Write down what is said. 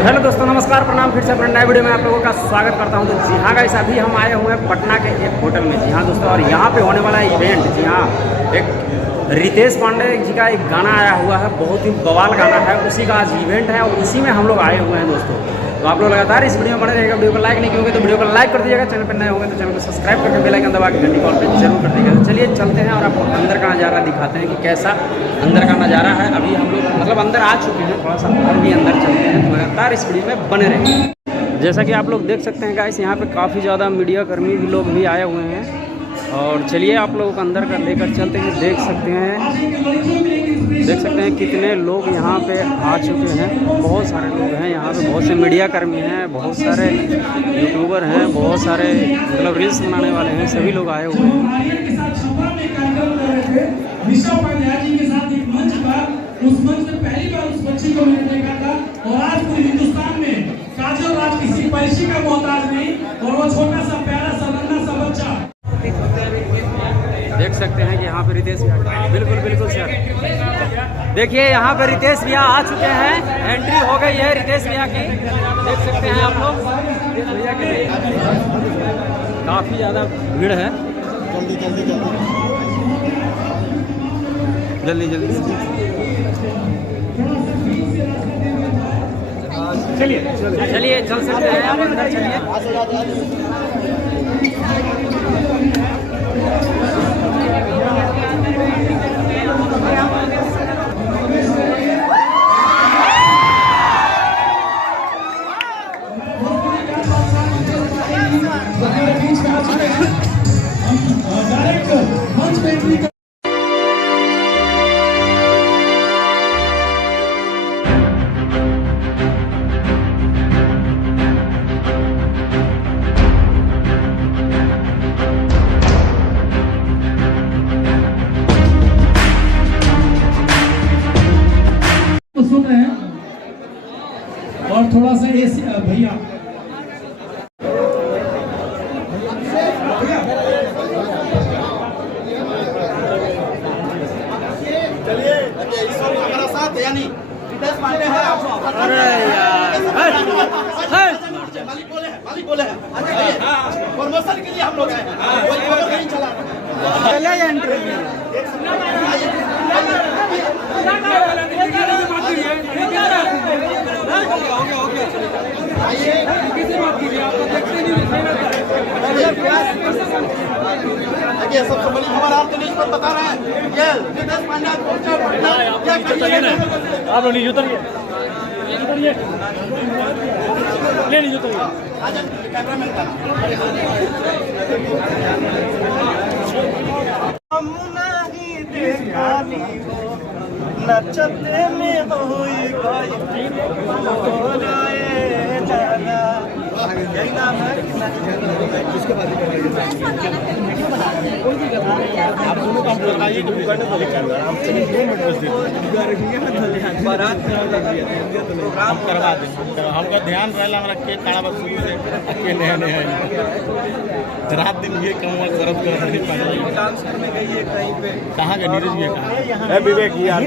तो हेलो दोस्तों, नमस्कार, प्रणाम। फिर से अपने नए वीडियो में आप लोगों का स्वागत करता हूं। तो जी हाँ गाइस, अभी हम आए हुए हैं पटना के एक होटल में। जी हाँ दोस्तों, और यहाँ पे होने वाला है इवेंट। जी हाँ, एक रितेश पांडे जी का एक गाना आया हुआ है, बहुत ही बवाल गाना है। उसी का आज इवेंट है और उसी में हम लोग आए हुए हैं दोस्तों। तो आप लोग लगातार इस वीडियो में बने रहेगा। वीडियो को लाइक नहीं किए तो वीडियो को लाइक कर दीजिएगा। चैनल पर नए होंगे तो चैनल को सब्सक्राइब करके बेल आइकन दबा के घंटी कॉल पर जरूर कर दीजिएगा। तो चलिए चलते हैं और आपको अंदर का नज़ारा दिखाते हैं कि कैसा अंदर का नज़ारा है। अभी हम लोग मतलब अंदर आ चुके हैं, थोड़ा सा और भी अंदर चलते हैं। तो लगातार इस वीडियो में बने रहेंगे। जैसा कि आप लोग देख सकते हैं गाइस, यहाँ पे काफ़ी ज़्यादा मीडिया कर्मी भी लोग भी आए हुए हैं। और चलिए आप लोगों को अंदर का लेकर चलते हैं। देख सकते हैं कितने लोग यहाँ पे आ चुके हैं। बहुत सारे लोग हैं यहाँ पे, बहुत से मीडिया कर्मी हैं, बहुत सारे यूट्यूबर हैं, बहुत सारे मतलब रील्स बनाने वाले हैं, सभी लोग आए हुए हैं। उस मंच में पहली बार उस बच्ची को मैंने देखा था और आज पूरे हिंदुस्तान में काजल राज किसी पैसे का मोहताज नहीं, और वो छोटा सा प्यारा सा नन्हा सा बच्चा। देख सकते हैं कि यहाँ पे रितेश भैया, बिल्कुल सर, देखिए यहाँ पे रितेश भैया आ चुके हैं। एंट्री हो गई है रितेश भैया की, देख सकते हैं आप लोग। भैया की काफ़ी ज़्यादा भीड़ है। जल्दी चलिए चल सकते हैं आप अंदर, चलिए। सुन रहे हैं और थोड़ा सा एसी भैया चलिए, हमारा साथ यानी रितेश पांडे है। अरे यार, मालिक बोले हैं प्रमोशन के लिए हम लोग हैं। कोई खबर नहीं चला देखिए, सबसे बड़ी खबर आपको न्यूज़ पर बता रहे हैं। ये रितेश पांडे पहुंचा पटना। आप लोग नीचे उतरिए, ले नीचे उतरिए। कैमरामैन का हम नहीं देखानी हो नचते में होई गई हो जाए जाना। यही नाम है। इसके बाद आप दोनों काम करवाइए कि करने तो लेकर हम चलिए 2 मिनट बस देते बारात प्रोग्राम करवा दें। हमका ध्यान रहला हमरा के काड़ा बस सुई से अकेले है रात दिन ये काम करब कर नहीं पाए। डांस करने गई है कहीं पे, कहां गए नीरज भैया? कहां है विवेक यार?